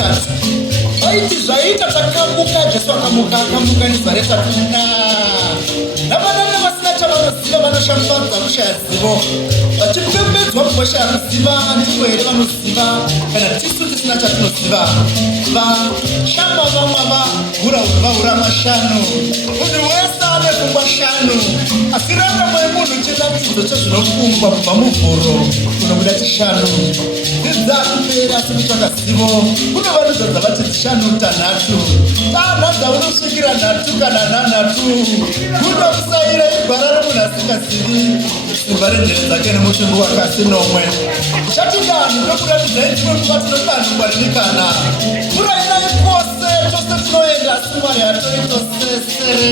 Aiti zvaita takamuka Jesu akamuka nezva retatu navanana vasina chavanoziva vanoshambadza kushaya zivo vachipembedzwa kushaya kuziva ndiko here vanoziva kana tisu tisina chatinoziva vashamba vamwe vahura mashanu munhu wese ane pfungwa shanu asi raramo yemunhu chiratidzo chezvinofungwa kubva muvhuro kunobuda chishanu dzidzakupera asi kutsvaka zivo kunovanudzadza vati dzishanu tanhatu unosvikira nhatu kana nhanhatu kunokusaira igwara remunhu asingazivi simba renjere dzake nemutumbi wakasinomwe chati danhu ndokuratidzai chimwe kuva tinodanhungwa rinikana mvura inai kwose chose tinoenda asi mwari hatoitosesere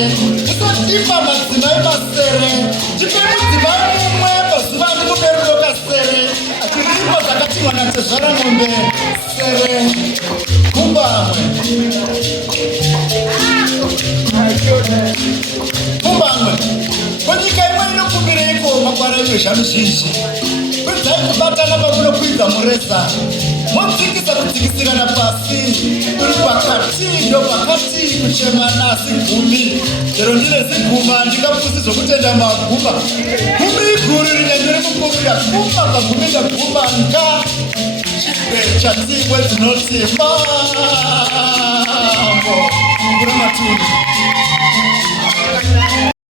usotipa madzimai masere tipe mudzimai mumwe pazuva ndikupe rudo kasere achiripo dzakatimwa natezvara mombe sere kumbamwe konyika imwe inokumbireiko magwara evezhanu zhinji kwidzai kubatana pakunokwidza mureza modzikisa kudzikisirana pasi uri pakati ndo pakati kuchemana asi gumi chero ndine ziguma ndingapusi zvokutenda maguma gumi guru rinyanyere mukumira kuma pagumi ndaguma nga chigwe chatingwe dzinoti mambo kuramatuni